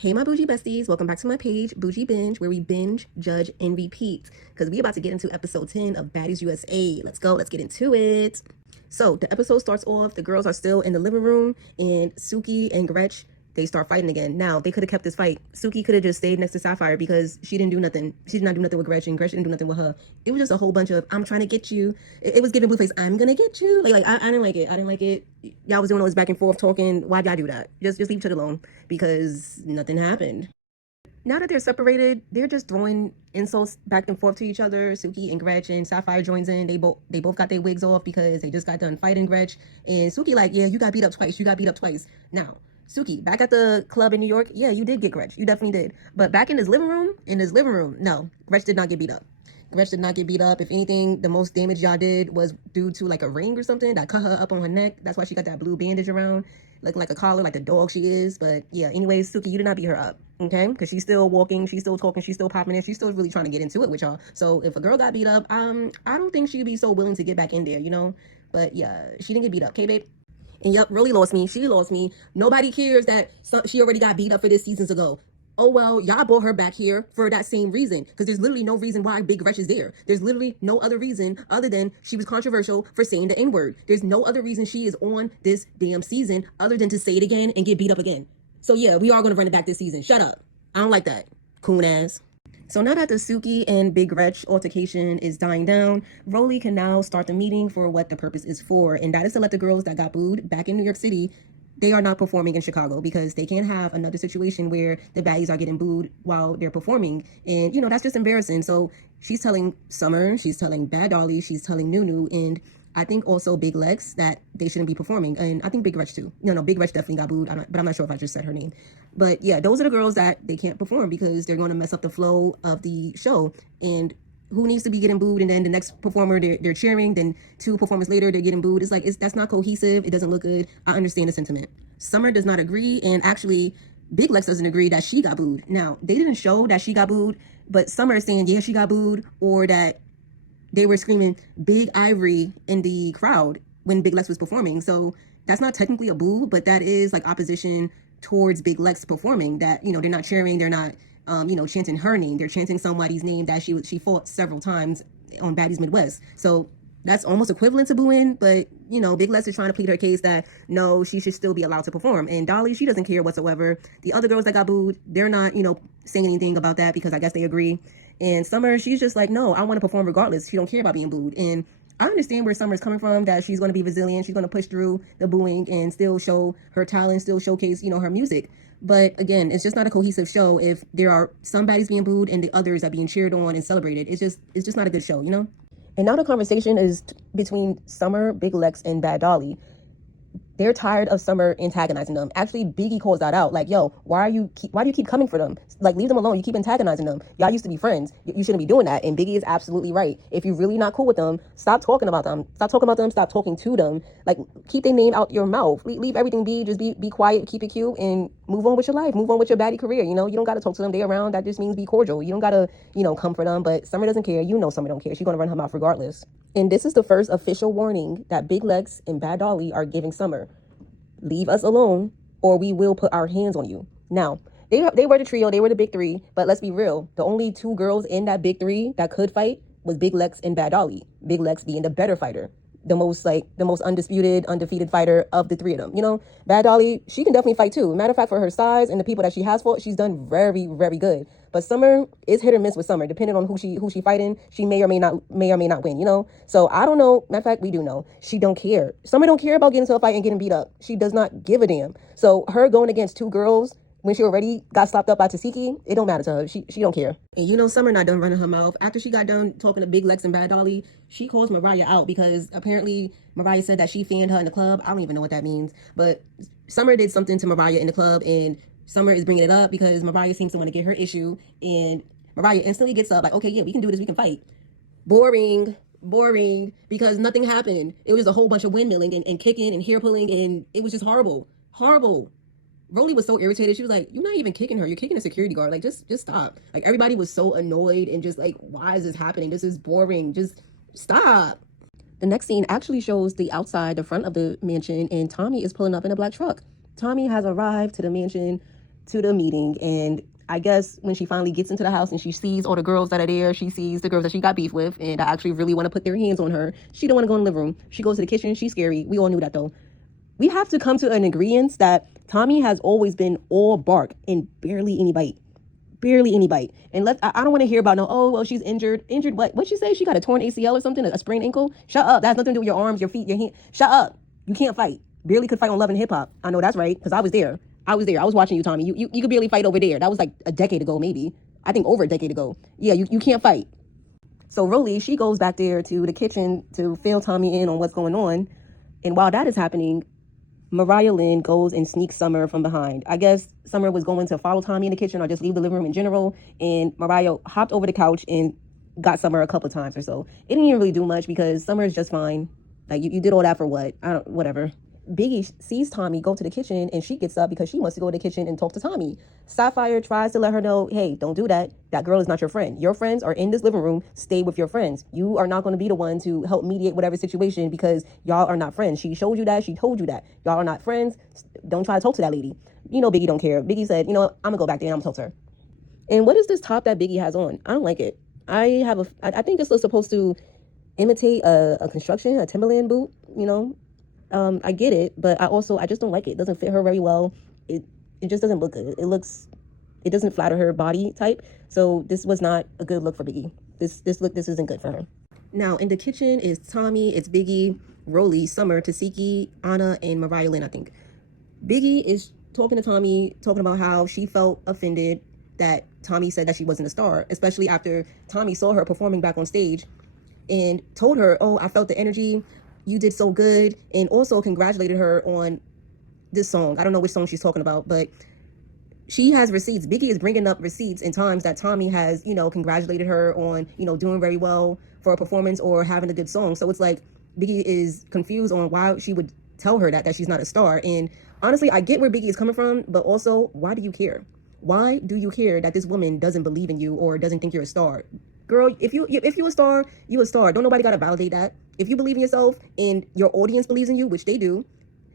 Hey my bougie besties, welcome back to my page, Bougie Binge, where we binge, judge, and repeat. Because we about to get into episode 10 of Baddies USA. Let's go, let's get into it. So the episode starts off, the girls are still in the living room, and Suki and Gretch, they start fighting again. Now, they could have kept this fight. Suki could have just stayed next to Sapphire because she didn't do nothing. She did not do nothing with Gretch, and Gretch didn't do nothing with her. It was just a whole bunch of, I'm trying to get you. It was giving Blueface, I'm gonna get you. I didn't like it. I didn't like it. Y'all was doing all this back and forth talking. Why'd y'all do that? Just leave each other alone because nothing happened. Now that they're separated, they're just throwing insults back and forth to each other. Suki and Gretch, and Sapphire joins in. They both got their wigs off because they just got done fighting Gretch. And Suki like, yeah, you got beat up twice. You got beat up twice. Now, Suki, back at the club in New York, yeah, you did get Gretch. You definitely did. But back in his living room, no, Gretch did not get beat up. Gretch did not get beat up. If anything, the most damage y'all did was due to like a ring or something that cut her up on her neck. That's why she got that blue bandage around, looking like a collar, like the dog she is. But yeah, anyways, Suki, you did not beat her up, okay? Because she's still walking, she's still talking, she's still popping in, she's still really trying to get into it with y'all. So if a girl got beat up, I don't think she'd be so willing to get back in there, you know? But yeah, she didn't get beat up, okay, babe? And yep, really lost me. She lost me. Nobody cares that she already got beat up for this seasons ago. Oh, well, y'all brought her back here for that same reason. Because there's literally no reason why Big Gretch is there. There's literally no other reason other than she was controversial for saying the N-word. There's no other reason she is on this damn season other than to say it again and get beat up again. So yeah, we are going to run it back this season. Shut up. I don't like that. Coon ass. So now that the Suki and Big Gretch altercation is dying down, Rolly can now start the meeting for what the purpose is for. And that is to let the girls that got booed back in New York City, they are not performing in Chicago because they can't have another situation where the baddies are getting booed while they're performing. And, you know, that's just embarrassing. So she's telling Summer, she's telling Bad Dolly, she's telling Nunu, and I think also Big Lex that they shouldn't be performing. And I think Big Gretch too. No, Big Gretch definitely got booed, but I'm not sure if I just said her name. But yeah, those are the girls that they can't perform because they're going to mess up the flow of the show. And who needs to be getting booed, and then the next performer they're cheering, then two performers later they're getting booed. It's like that's not cohesive. It doesn't look good. I understand the sentiment. Summer does not agree, and actually Big Lex doesn't agree that she got booed. Now, they didn't show that she got booed, but Summer is saying yeah, she got booed, or that they were screaming Big Ivory in the crowd when Big Lex was performing. So that's not technically a boo, but that is like opposition towards Big Lex performing. That, you know, they're not cheering, they're not chanting her name. They're chanting somebody's name that she fought several times on Baddies Midwest. So that's almost equivalent to booing, but, you know, Big Lex is trying to plead her case that, no, she should still be allowed to perform. And Dolly, she doesn't care whatsoever. The other girls that got booed, they're not, you know, saying anything about that because I guess they agree. And Summer, she's just like, no, I want to perform regardless. She don't care about being booed. And I understand where Summer's coming from, that she's going to be resilient. She's going to push through the booing and still show her talent, still showcase, you know, her music. But again, it's just not a cohesive show if there are some baddies being booed and the others are being cheered on and celebrated. It's just not a good show, you know? And now the conversation is between Summer, Big Lex, and Bad Dolly. They're tired of Summer antagonizing them. Actually, Biggie calls that out. Like, yo, why do you keep coming for them? Like, leave them alone. You keep antagonizing them. Y'all used to be friends. You shouldn't be doing that. And Biggie is absolutely right. If you're really not cool with them, stop talking about them. Stop talking about them. Stop talking to them. Like, keep their name out your mouth. Leave everything be. Just be quiet. Keep it cute and move on with your life. Move on with your baddie career. You know, you don't got to talk to them. They around. That just means be cordial. You don't got to, you know, come for them. But Summer doesn't care. You know Summer don't care. She's going to run her mouth regardless. And this is the first official warning that Big Lex and Bad Dolly are giving Summer. Leave us alone or we will put our hands on you. Now, they were the trio, they were the big three, but let's be real. The only two girls in that big three that could fight was Big Lex and Bad Dolly. Big Lex being the better fighter, the most undisputed, undefeated fighter of the three of them. You know, Bad Dolly, she can definitely fight too. Matter of fact, for her size and the people that she has fought, she's done very, very good. But Summer is hit or miss with Summer, depending on who she fighting. She may or may not win, you know? So I don't know. Matter of fact, we do know. She don't care. Summer don't care about getting into a fight and getting beat up. She does not give a damn. So her going against two girls when she already got slapped up by Tasiki, it don't matter to her. She don't care. And you know, Summer not done running her mouth. After she got done talking to Big Lex and Bad Dolly, she calls Mariah out because apparently Mariah said that she fanned her in the club. I don't even know what that means. But Summer did something to Mariah in the club, and Summer is bringing it up because Mariah seems to want to get her issue, and Mariah instantly gets up like, okay, yeah, we can do this, we can fight. Boring, because nothing happened. It was just a whole bunch of windmilling and kicking and hair pulling, and it was just horrible. Rolly was so irritated. She was like, you're not even kicking her. You're kicking a security guard. Like, just stop. Like, everybody was so annoyed and just like, why is this happening? This is boring. Just stop. The next scene actually shows the outside, the front of the mansion, and Tommy is pulling up in a black truck. Tommy has arrived to the mansion to the meeting, and I guess when she finally gets into the house and she sees all the girls that are there, she sees the girls that she got beef with and that actually really want to put their hands on her. She don't want to go in the living room. She goes to the kitchen. She's scary. We all knew that though. We have to come to an agreement that Tommy has always been all bark and barely any bite. Barely any bite. And I don't want to hear about no, oh, well, she's injured. Injured what? What'd she say? She got a torn ACL or something? A sprained ankle? Shut up. That has nothing to do with your arms, your feet, your hand. Shut up. You can't fight. Barely could fight on Love and Hip Hop. I know that's right, because I was there. I was watching you, Tommy. You could barely fight over there. That was like a decade ago, maybe. I think over a decade ago. Yeah, you can't fight. So Rolly, she goes back there to the kitchen to fill Tommy in on what's going on. And while that is happening, Mariah Lynn goes and sneaks Summer from behind. I guess Summer was going to follow Tommy in the kitchen or just leave the living room in general. And Mariah hopped over the couch and got Summer a couple of times or so. It didn't even really do much because Summer is just fine. Like, you did all that for what? Whatever. Biggie sees Tommy go to the kitchen and she gets up because she wants to go to the kitchen and talk to Tommy. Sapphire tries to let her know, hey, don't do that. That girl is not your friend. Your friends are in this living room. Stay with your friends. You are not going to be the one to help mediate whatever situation because y'all are not friends. She showed you that. She told you that. Y'all are not friends. Don't try to talk to that lady. You know Biggie don't care. Biggie said, you know what? I'm going to go back there and I'm going to talk to her. And what is this top that Biggie has on? I don't like it. I think this looks supposed to imitate a construction, a Timberland boot, you know. I get it, but I just don't like it. It doesn't fit her very well. It just doesn't look good. It doesn't flatter her body type. So this was not a good look for Biggie. This isn't good for her. Now in the kitchen is Tommy, it's Biggie, Rolly, Summer, Tasiki, Anna, and Mariah Lynn, I think. Biggie is talking to Tommy, talking about how she felt offended that Tommy said that she wasn't a star, especially after Tommy saw her performing back on stage and told her, oh, I felt the energy. You did so good, and also congratulated her on this song. I don't know which song she's talking about, but she has receipts. Biggie is bringing up receipts in times that Tommy has, congratulated her on, doing very well for a performance or having a good song. So it's like Biggie is confused on why she would tell her that she's not a star. And honestly, I get where Biggie is coming from, but also, why do you care? Why do you care that this woman doesn't believe in you or doesn't think you're a star? Girl, if you a star, you a star. Don't nobody gotta validate that. If you believe in yourself and your audience believes in you, which they do,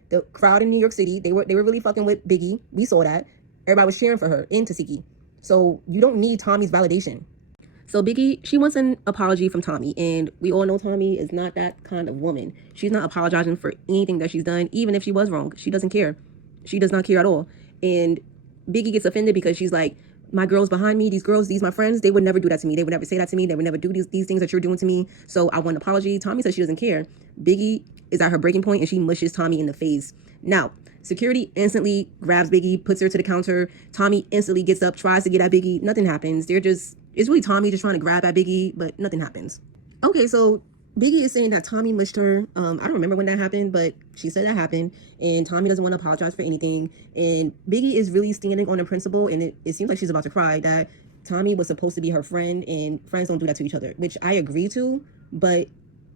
the crowd in New York City, they were really fucking with Biggie. We saw that. Everybody was cheering for her in Tasiki. So you don't need Tommy's validation. So Biggie, she wants an apology from Tommy, and we all know Tommy is not that kind of woman. She's not apologizing for anything that she's done, even if she was wrong. She doesn't care. She does not care at all. And Biggie gets offended because she's like, my girls behind me, these my friends, they would never do that to me. They would never say that to me. They would never do these things that you're doing to me. So I want an apology. Tommy says she doesn't care. Biggie is at her breaking point and she mushes Tommy in the face. Now, security instantly grabs Biggie, puts her to the counter. Tommy instantly gets up, tries to get at Biggie. Nothing happens. It's really Tommy just trying to grab at Biggie, but nothing happens. Okay, so Biggie is saying that Tommy mushed her. I don't remember when that happened, but she said that happened. And Tommy doesn't want to apologize for anything. And Biggie is really standing on the principle, and it seems like she's about to cry, that Tommy was supposed to be her friend, and friends don't do that to each other, which I agree to. But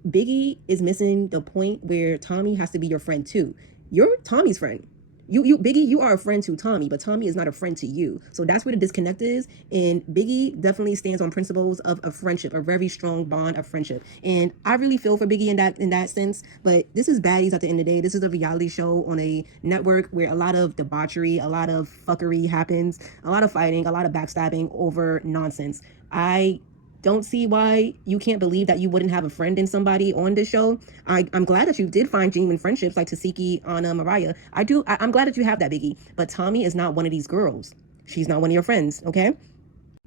Biggie is missing the point where Tommy has to be your friend too. You're Tommy's friend. Biggie, you are a friend to Tommy, but Tommy is not a friend to you. So that's where the disconnect is. And Biggie definitely stands on principles of friendship, a very strong bond of friendship. And I really feel for Biggie in that sense. But this is Baddies at the end of the day. This is a reality show on a network where a lot of debauchery, a lot of fuckery happens, a lot of fighting, a lot of backstabbing over nonsense. I don't see why you can't believe that you wouldn't have a friend in somebody on this show. I'm glad that you did find genuine friendships like Tasiki, Anna, Mariah. I'm glad that you have that, Biggie. But Tommy is not one of these girls. She's not one of your friends, okay?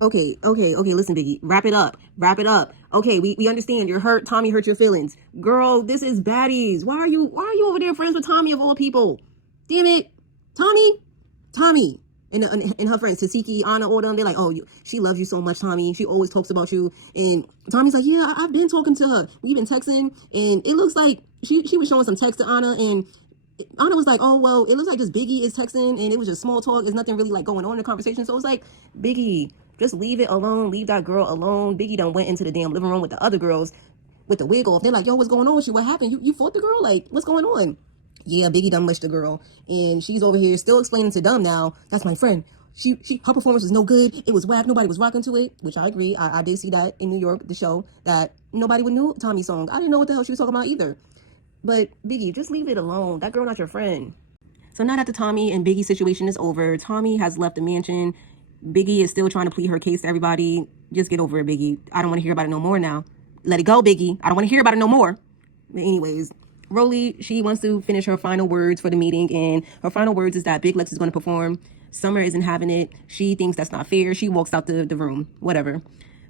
Okay, listen, Biggie. Wrap it up. Okay, we understand. You're hurt. Tommy hurt your feelings. Girl, this is Baddies. Why are you over there friends with Tommy of all people? Damn it. Tommy. And her friends, Tasiki, Anna, all them, they're like, oh, she loves you so much, Tommy. She always talks about you. And Tommy's like, yeah, I've been talking to her. We've been texting. And it looks like she was showing some text to Anna. And Anna was like, oh, well, it looks like just Biggie is texting. And it was just small talk. There's nothing really like going on in the conversation. So it's like, Biggie, just leave it alone. Leave that girl alone. Biggie done went into the damn living room with the other girls with the wig off. They're like, yo, what's going on with you? What happened? You fought the girl? Like, what's going on? Yeah, Biggie done mushed the girl, and she's over here still explaining to them now, that's my friend. Her performance was no good. It was whack. Nobody was rocking to it, which I agree. I did see that in New York, the show, that nobody would knew Tommy's song. I didn't know what the hell she was talking about either. But Biggie, just leave it alone. That girl not your friend. So now that the Tommy and Biggie situation is over, Tommy has left the mansion. Biggie is still trying to plead her case to everybody. Just get over it, Biggie. I don't want to hear about it no more now. Let it go, Biggie. I don't want to hear about it no more. But anyways, Rolly, she wants to finish her final words for the meeting, and her final words is that Big Lex is going to perform. Summer isn't having it. She thinks that's not fair. She walks out the room, whatever.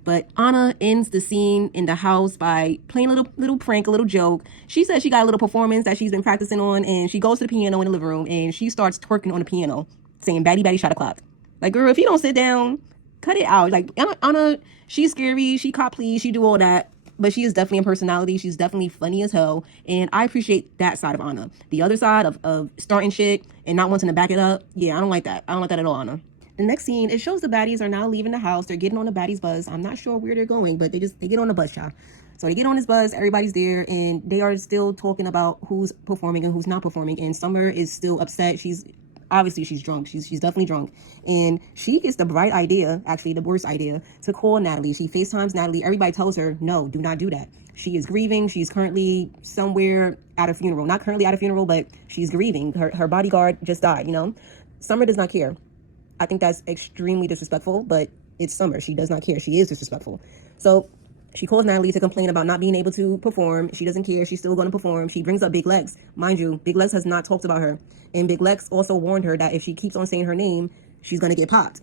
But Anna ends the scene in the house by playing a little prank, a little joke. She says she got a little performance that she's been practicing on, and she goes to the piano in the living room, and she starts twerking on the piano, saying, "Baddie, baddie, shot o'clock." Like, girl, if you don't sit down, cut it out. Like, Anna, she's scary, she cop please, she do all that, but she is definitely a personality. She's definitely funny as hell, and I appreciate that side of Anna. The other side of starting shit and not wanting to back it up, yeah, I don't like that. I don't like that at all, Anna. The next scene, it shows the baddies are now leaving the house. They're getting on the baddies bus. I'm not sure where they're going, but they get on the bus, y'all. So they get on this bus, everybody's there, and they are still talking about who's performing and who's not performing. And Summer is still upset. She's drunk. She's definitely drunk. And she gets the bright idea, actually the worst idea, to call Natalie. She FaceTimes Natalie. Everybody tells her, no, do not do that. She is grieving. She's currently somewhere at a funeral. Not currently at a funeral, but she's grieving. Her bodyguard just died, you know? Summer does not care. I think that's extremely disrespectful, but it's Summer. She does not care. She is disrespectful. So she calls Natalie to complain about not being able to perform. She doesn't care. She's still going to perform. She brings up Big Lex. Mind you, Big Lex has not talked about her. And Big Lex also warned her that if she keeps on saying her name, she's going to get popped.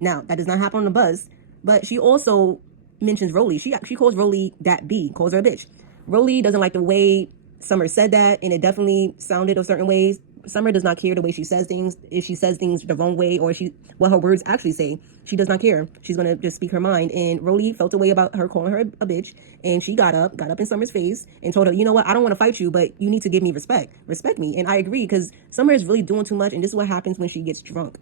Now, that does not happen on the bus, but she also mentions Rolly. She calls Rolly that B, calls her a bitch. Rolly doesn't like the way Summer said that, and it definitely sounded a certain ways. Summer does not care the way she says things. If she says things the wrong way, or what her words actually say, she does not care. She's going to just speak her mind. And Rolly felt a way about her calling her a bitch. And she got up in Summer's face and told her, you know what? I don't want to fight you, but you need to give me respect. Respect me. And I agree, because Summer is really doing too much. And this is what happens when she gets drunk.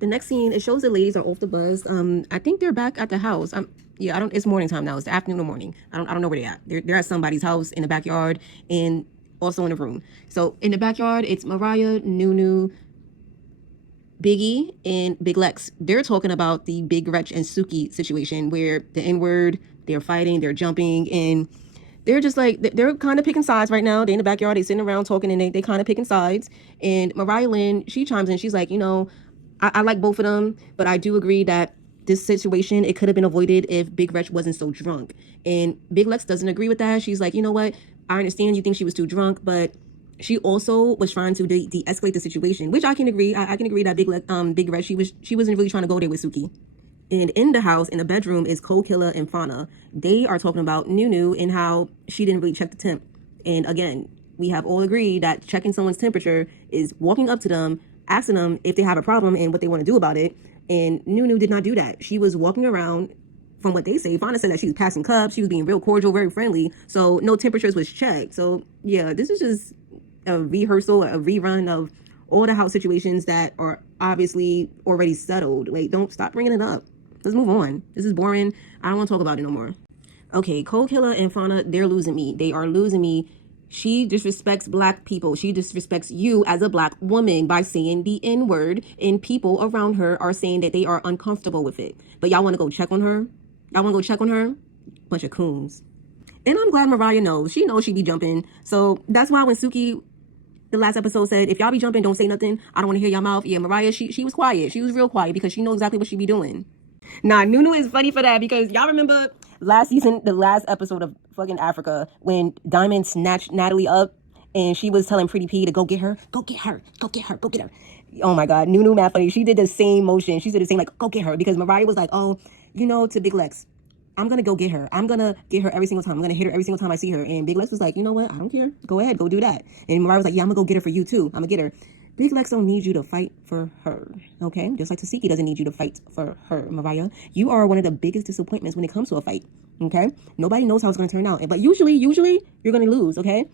The next scene, it shows the ladies are off the bus. I think they're back at the house. Yeah, it's morning time now. It's the afternoon or morning. I don't know where they're at. They're at somebody's house in the backyard, and also in the room. So in the backyard, it's Mariah, Nunu, Biggie, and Big Lex. They're talking about the Big Wretch and Suki situation, where the N-word, they're fighting, they're jumping, and they're just like, they're kind of picking sides right now. They're in the backyard, they sitting around talking, and they kind of picking sides. And Mariah Lynn, she chimes in, she's like, you know, I like both of them, but I do agree that this situation, it could have been avoided if Big Wretch wasn't so drunk. And Big Lex doesn't agree with that. She's like, you know what? I understand you think she was too drunk, but she also was trying to de-escalate the situation, which I can agree. I can agree that Big Wretch, she wasn't really trying to go there with Suki. And in the house, in the bedroom, is Cold Killer and Fauna. They are talking about Nunu and how she didn't really check the temp. And again, we have all agreed that checking someone's temperature is walking up to them, asking them if they have a problem and what they want to do about it. And Nunu did not do that. She was walking around. From what they say, Fauna said that she was passing cups. She was being real cordial, very friendly. So no temperatures was checked. So yeah, this is just a rehearsal, a rerun of all the house situations that are obviously already settled. Like, don't stop bringing it up. Let's move on. This is boring. I don't want to talk about it no more. Okay, Cold Killer and Fauna, they're losing me. They are losing me. She disrespects black people. She disrespects you as a black woman by saying the N-word, and people around her are saying that they are uncomfortable with it. But y'all want to go check on her? Y'all want to go check on her? Bunch of coons. And I'm glad Mariah knows. She knows she be jumping. So that's why when Suki, the last episode, said, if y'all be jumping, don't say nothing. I don't want to hear your mouth. Yeah, Mariah, she was quiet. She was real quiet because she knows exactly what she be doing. Nah, Nunu is funny for that, because y'all remember last season, the last episode of fucking Africa, when Diamond snatched Natalie up and she was telling Pretty P to go get her. Go get her. Go get her. Go get her. Oh my God, Nunu mad funny. She did the same motion. She did the same, like, go get her, because Mariah was like, oh, you know, to Big Lex, I'm going to go get her. I'm going to get her every single time. I'm going to hit her every single time I see her. And Big Lex was like, you know what? I don't care. Go ahead. Go do that. And Mariah was like, yeah, I'm going to go get her for you too. I'm going to get her. Big Lex don't need you to fight for her. Okay? Just like Tasiki doesn't need you to fight for her, Mariah. You are one of the biggest disappointments when it comes to a fight. Okay? Nobody knows how it's going to turn out. But usually, you're going to lose. Okay?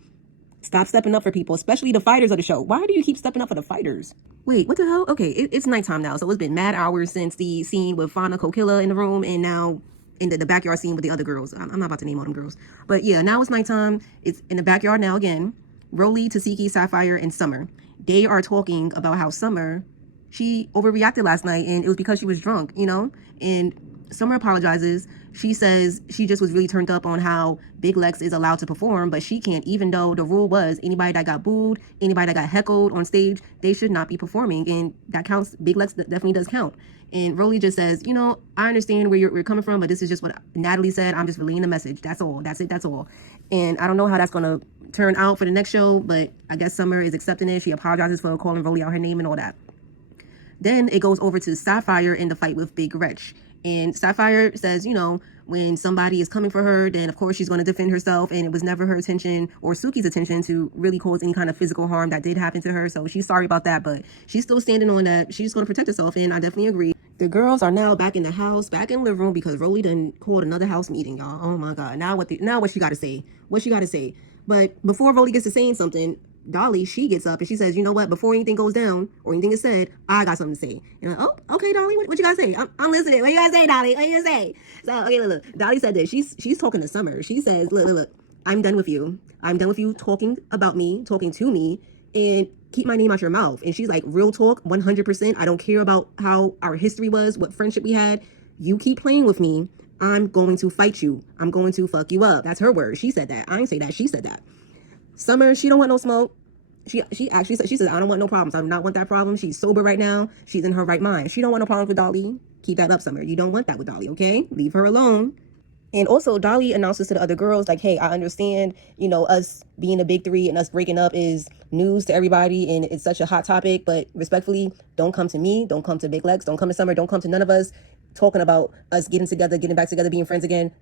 Stop stepping up for people, especially the fighters of the show. Why do you keep stepping up for the fighters? Wait, what the hell? Okay, it's nighttime now, so it's been mad hours since the scene with Fauna Kokilla in the room, and now in the backyard scene with the other girls. I'm not about to name all them girls. But yeah, now it's nighttime. It's in the backyard now again. Rolly, Tasiki, Sapphire, and Summer. They are talking about how Summer, she overreacted last night, and it was because she was drunk, you know? And Summer apologizes. She says she just was really turned up on how Big Lex is allowed to perform, but she can't, even though the rule was anybody that got booed, anybody that got heckled on stage, they should not be performing. And that counts. Big Lex definitely does count. And Rolly just says, you know, I understand where you're coming from, but this is just what Natalie said. I'm just relaying the message. That's all. That's it. That's all. And I don't know how that's going to turn out for the next show, but I guess Summer is accepting it. She apologizes for calling Rolly out her name and all that. Then it goes over to Sapphire in the fight with Big Wretch. And Sapphire says, you know, when somebody is coming for her, then of course she's going to defend herself. And it was never her intention or Suki's intention to really cause any kind of physical harm that did happen to her. So she's sorry about that, but she's still standing on that. She's going to protect herself. And I definitely agree. The girls are now back in the house, back in the living room, because Rolly done called another house meeting, y'all. Oh my God. Now what she got to say? What she got to say? But before Rolly gets to saying something, Dolly, she gets up and she says, you know what, before anything goes down or anything is said, I got something to say. And I'm like, oh, okay, Dolly, what you gotta say? I'm listening. What you gotta say, Dolly? What you gotta say? So, okay, look. Dolly said this. She's talking to Summer. She says, look, I'm done with you. I'm done with you talking about me, talking to me, and keep my name out your mouth. And she's like, real talk, 100%. I don't care about how our history was, what friendship we had. You keep playing with me, I'm going to fight you. I'm going to fuck you up. That's her word. She said that. I ain't say that. She said that. Summer, she don't want no smoke. She actually said, she says, I don't want no problems. I do not want that problem. She's sober right now. She's in her right mind. She don't want no problems with Dolly. Keep that up, Summer. You don't want that with Dolly, okay? Leave her alone. And also, Dolly announces to the other girls, like, hey, I understand, you know, us being a big three and us breaking up is news to everybody, and it's such a hot topic, but respectfully, don't come to me, don't come to Big Lex, don't come to Summer, don't come to none of us talking about us getting together, getting back together, being friends again.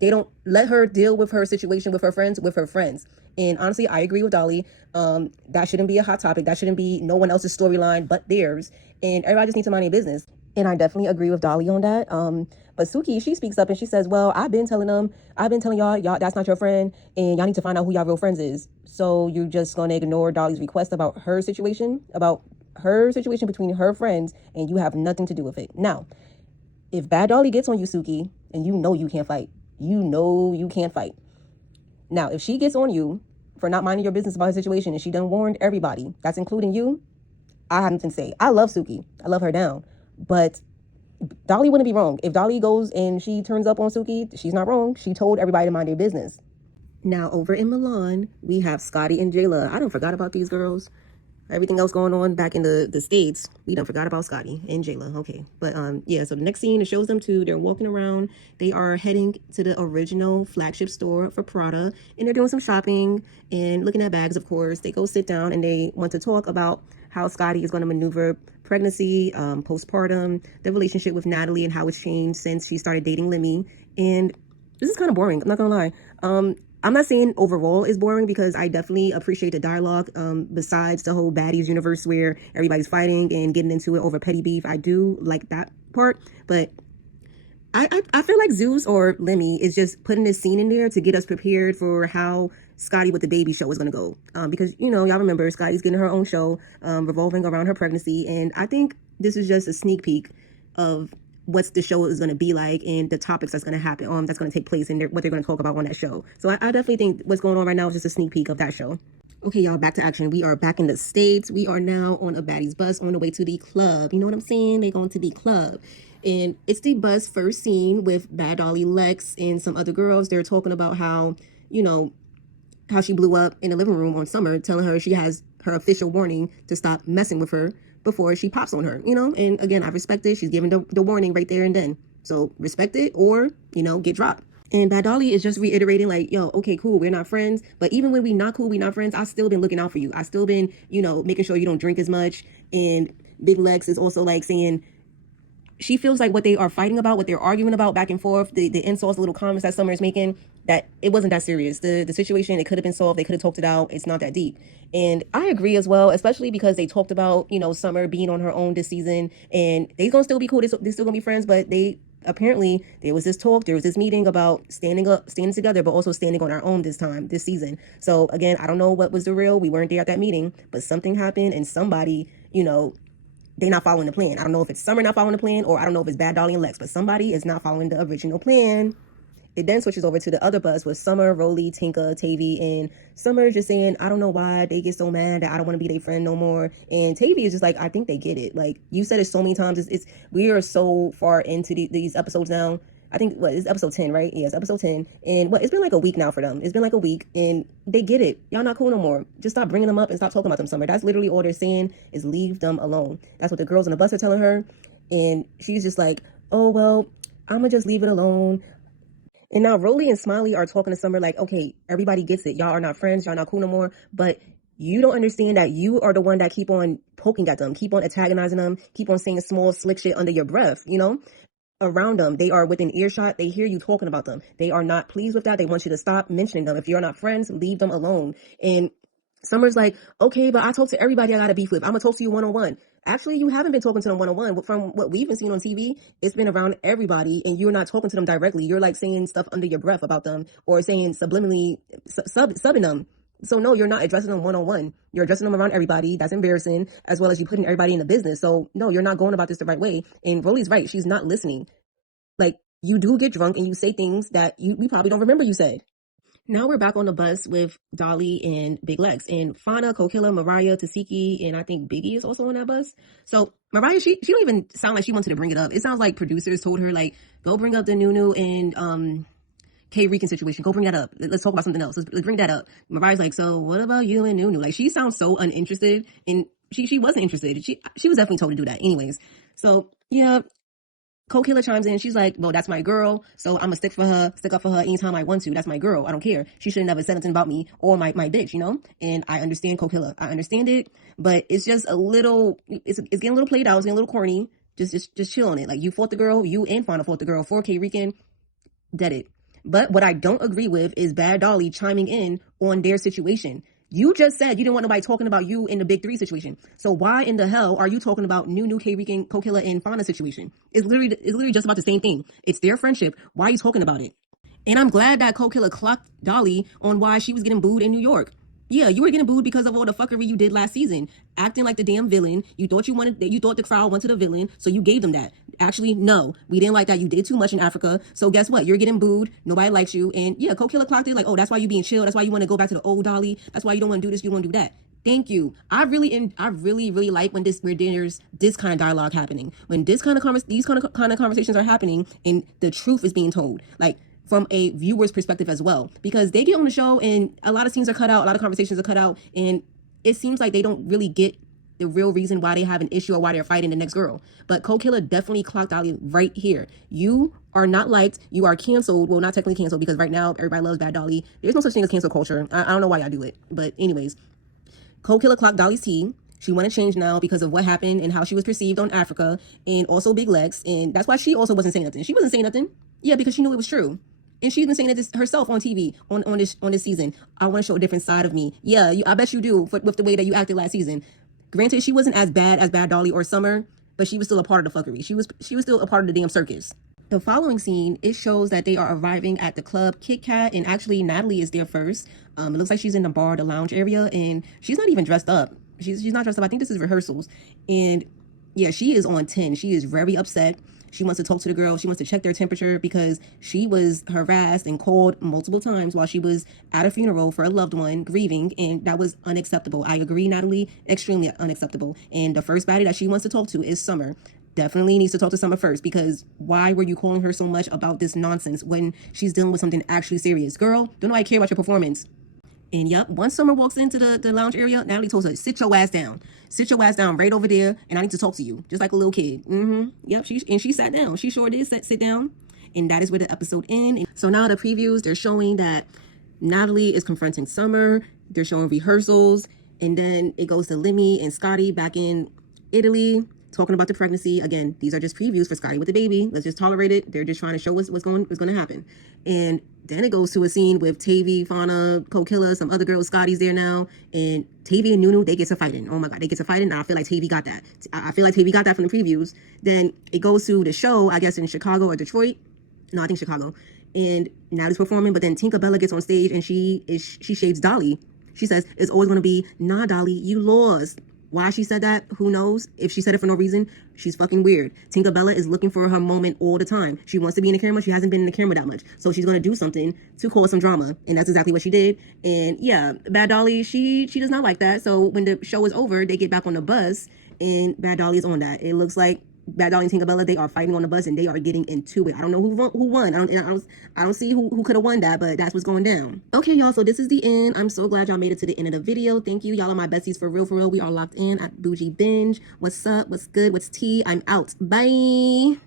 They don't let her deal with her situation with her friends. And honestly, I agree with Dolly. That shouldn't be a hot topic. That shouldn't be no one else's storyline but theirs. And everybody just needs to mind their business. And I definitely agree with Dolly on that. But Suki, she speaks up and she says, well, I've been telling y'all that's not your friend, and y'all need to find out who y'all real friends is. So you're just gonna ignore Dolly's request about her situation between her friends, and you have nothing to do with it. Now, if Bad Dolly gets on you, Suki, and you know you can't fight, Now, if she gets on you for not minding your business about her situation and she done warned everybody, that's including you, I have nothing to say. I love Suki. I love her down. But Dolly wouldn't be wrong. If Dolly goes and she turns up on Suki, she's not wrong. She told everybody to mind their business. Now, over in Milan, we have Scotty and Jayla. I don't forgot about these girls. Everything else going on back in the States, we done forgot about Scotty and Jayla. Okay. But yeah, so the next scene, it shows them two. They're walking around. They are heading to the original flagship store for Prada, and they're doing some shopping and looking at bags, of course. They go sit down and they want to talk about how Scotty is going to maneuver pregnancy, postpartum, the relationship with Natalie and how it's changed since she started dating Lemmy. And this is kind of boring. I'm not gonna lie. I'm not saying overall is boring, because I definitely appreciate the dialogue. Besides the whole Baddies universe where everybody's fighting and getting into it over petty beef, I do like that part. But I feel like Zeus or Lemmy is just putting this scene in there to get us prepared for how Scotty with the baby show is going to go. Because, you know, y'all remember Scotty's getting her own show revolving around her pregnancy. And I think this is just a sneak peek of what the show is going to be like and the topics that's going to happen, that's going to take place, and what they're going to talk about on that show. So I definitely think what's going on right now is just a sneak peek of that show. Okay, y'all, back to action. We are back in the States. We are now on a Baddies bus on the way to the club. You know what I'm saying? They're going to the club. And it's the bus first scene with Bad Dolly, Lex, and some other girls. They're talking about how, you know, how she blew up in the living room on Summer, telling her she has her official warning to stop messing with her before she pops on her, you know? And again, I respect it. She's giving the warning right there and then. So respect it, or, you know, get dropped. And Bad Dolly is just reiterating, like, yo, okay, cool, we're not friends. But even when we not cool, we not friends, I still been looking out for you. I still been, you know, making sure you don't drink as much. And Big Lex is also like saying, she feels like what they are fighting about, what they're arguing about back and forth, the insults, the little comments that Summer is making, that it wasn't that serious. The situation, it could have been solved. They could have talked it out. It's not that deep. And I agree as well, especially because they talked about, you know, Summer being on her own this season, and they're going to still be cool. They're still going to be friends, but apparently there was this talk, there was this meeting about standing together, but also standing on our own this season. So again, I don't know what was the real. We weren't there at that meeting, but something happened, and somebody, you know, they're not following the plan. I don't know if it's Summer not following the plan, or I don't know if it's Bad Dolly and Lex, but somebody is not following the original plan. It then switches over to the other bus with Summer, Rolly, Tinka, Tavy, and Summer just saying, I don't know why they get so mad that I don't want to be their friend no more. And Tavy is just like, I think they get it. Like, you said it so many times. We are so far into these episodes now. I think, it's episode 10, right? Yeah, it's episode 10. And it's been like a week now for them. It's been like a week, and they get it. Y'all not cool no more. Just stop bringing them up and stop talking about them, Summer. That's literally all they're saying is leave them alone. That's what the girls on the bus are telling her. And she's just like, oh, well, I'm going to just leave it alone. And now Rolly and Smiley are talking to Summer like, okay, everybody gets it. Y'all are not friends. Y'all not cool no more. But you don't understand that you are the one that keep on poking at them, keep on antagonizing them, keep on saying small, slick shit under your breath, around them. They are within earshot. They hear you talking about them. They are not pleased with that. They want you to stop mentioning them. If you're not friends, leave them alone. And Summer's like, okay, but I talk to everybody I got to beef with. I'm going to talk to you one-on-one. Actually, you haven't been talking to them one-on-one. From what we've been seeing on TV, it's been around everybody, and you're not talking to them directly. You're like saying stuff under your breath about them or saying subliminally, subbing them. So no, you're not addressing them one-on-one. You're addressing them around everybody. That's embarrassing, as well as you putting everybody in the business. So no, you're not going about this the right way. And Rolly's right. She's not listening. Like, you do get drunk and you say things that we probably don't remember you said. Now we're back on the bus with Dolly and Big Lex, and Fauna, Kokilla, Mariah, Tasiki, and I think Biggie is also on that bus. So Mariah, she don't even sound like she wanted to bring it up. It sounds like producers told her, like, go bring up the Nunu and K Rican situation. Go bring that up. Let's talk about something else. Let's bring that up. Mariah's like, so what about you and Nunu? Like, she sounds so uninterested, and she wasn't interested. She was definitely told to do that anyways. So yeah. Kokilla chimes in. She's like, well, that's my girl, so I'm gonna stick up for her anytime I want to. That's my girl. I don't care. She should have never said anything about me or my bitch, And I understand Kokilla. I understand it, but it's just a little, it's getting a little played out. It's getting a little corny. Just chill on it. Like, you fought the girl. You and Fauna fought the girl. 4K Rican, dead it. But what I don't agree with is Bad Dolly chiming in on their situation. You just said you didn't want nobody talking about you in the big three situation. So why in the hell are you talking about Nunu, K Rican, Kokilla, and Fauna situation? It's literally just about the same thing. It's their friendship. Why are you talking about it? And I'm glad that Kokilla clocked Dolly on why she was getting booed in New York. Yeah, you were getting booed because of all the fuckery you did last season, acting like the damn villain. You thought the crowd wanted a villain, so you gave them that. Actually, no, we didn't like that. You did too much in Africa. So guess what? You're getting booed. Nobody likes you. And yeah, Kokilla clocked it like, oh, that's why you being chill. That's why you want to go back to the old Dolly. That's why you don't want to do this. You want to do that. Thank you. I really like when there's this kind of dialogue happening. When these kind of conversations are happening, and the truth is being told. Like, from a viewer's perspective as well, because they get on the show and a lot of scenes are cut out, a lot of conversations are cut out, and it seems like they don't really get the real reason why they have an issue or why they're fighting the next girl. But Kokilla definitely clocked Dolly right here. You are not liked. You are canceled. Well, not technically canceled, because right now everybody loves Bad Dolly. There's no such thing as cancel culture. I don't know why y'all do it. But anyways, Kokilla clocked Dolly's tea. She want to change now because of what happened and how she was perceived on Africa, and also Big Lex. And that's why she also wasn't saying nothing. She wasn't saying nothing. Yeah, because she knew it was true. And she's been saying this herself on TV on this season. I want to show a different side of me. Yeah, I bet you do, with the way that you acted last season. Granted, she wasn't as bad as Bad Dolly or Summer, but she was still a part of the fuckery. She was still a part of the damn circus. The following scene, it shows that they are arriving at the club Kit Kat, and actually Natalie is there first. It looks like she's in the bar, the lounge area, and she's not even dressed up. She's not dressed up. I think this is rehearsals. And yeah, she is on 10. She is very upset. She wants to talk to the girl. She wants to check their temperature because she was harassed and called multiple times while she was at a funeral for a loved one, grieving, and that was unacceptable. I agree, Natalie, extremely unacceptable. And the first baddie that she wants to talk to is Summer. Definitely needs to talk to Summer first, because why were you calling her so much about this nonsense when she's dealing with something actually serious? Girl, don't nobody care about your performance. And yep, once Summer walks into the lounge area, Natalie told her, sit your ass down. Sit your ass down right over there, and I need to talk to you, just like a little kid. Yep, she sat down. She sure did sit down. And that is where the episode ends. So now the previews, they're showing that Natalie is confronting Summer. They're showing rehearsals. And then it goes to Lemmy and Scotty back in Italy, talking about the pregnancy. Again, these are just previews for Scotty with the baby. Let's just tolerate it. They're just trying to show us what's going to happen. And then it goes to a scene with Tavy, Fauna, Kokilla, some other girls. Scotty's there now, and Tavy and Nunu, they get to fighting. Oh my God, they get to fighting. I feel like Tavy got that. I feel like Tavy got that from the previews. Then it goes to the show, I guess in Chicago or Detroit. No, I think Chicago. And Natalie's performing, but then Tinkerbella gets on stage and she shades Dolly. She says, it's always going to be, nah, Dolly, you lost. Why she said that, who knows? If she said it for no reason, she's fucking weird. Tinkerbella is looking for her moment all the time. She wants to be in the camera. She hasn't been in the camera that much. So she's going to do something to cause some drama. And that's exactly what she did. And yeah, Bad Dolly, she does not like that. So when the show is over, they get back on the bus and Bad Dolly is on that. It looks like Bad Dolly and Tinkerbella, they are fighting on the bus and they are getting into it. I don't know who won. I don't see who could have won that, but that's what's going down. Okay, y'all, so this is the end. I'm so glad y'all made it to the end of the video. Thank you. Y'all are my besties for real, for real. We are locked in at Bougie Binge. What's up? What's good? What's tea? I'm out. Bye.